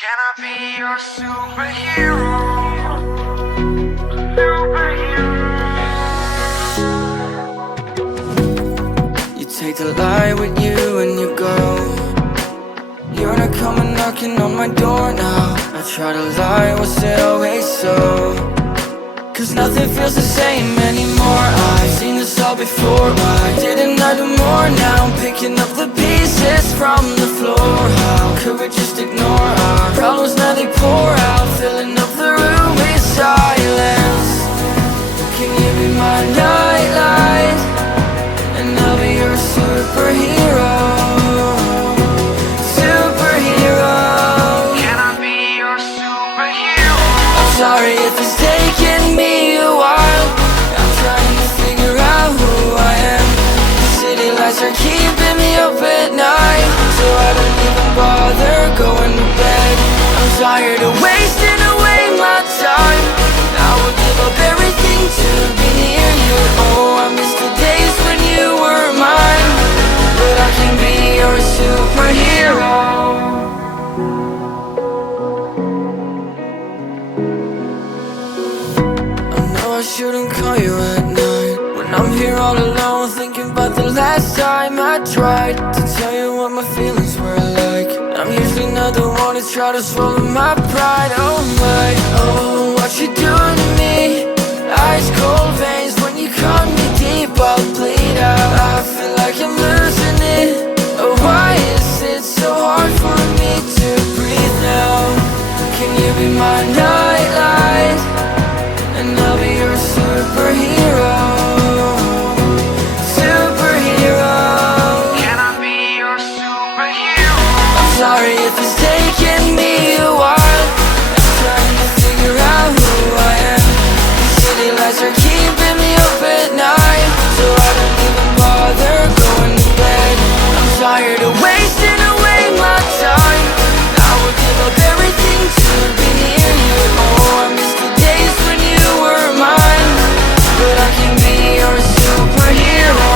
Can I be your superhero? Superhero. You take the light with you and you go. You're not coming knocking on my door now. I try to lie, was it always so? Cause nothing feels the same anymore. I've seen this all before. Why didn't I do more? Now I'm picking up the pieces from the floor. How could we just ignore our problems? Now they pour out, filling up the room with silence. Can you be my nightlight? And I'll be your superhero. Superhero. Can I be your superhero? I'm sorry if it's taking me a while. I'm trying to figure out who I am. The city lights are keeping me up at night, so I don't even bother going to bed. I'm tired of wasting away my time. I would give up everything to be near you. Oh, I miss the days when you were mine. But I can be your superhero. I shouldn't call you at night when I'm here all alone, thinking about the last time I tried to tell you what my feelings were like. I'm usually not the one to try to swallow my pride. Oh my, oh, what you doing to me? Ice cold veins when you cut me deep, I'll bleed out. I feel like I'm losing it. Oh, why is it so hard for me to breathe now? Can you be my nightlight? And I'll be your superhero. Superhero. Can I be your superhero? I'm sorry if it's taking me a while. I'm trying to figure out who I am. The city lights are keeping me up at night, so I don't even bother going to bed. I'm tired of wasting away my time. I would give up everything to be near you. Oh, I miss the days when you were mine. But I can be your superhero.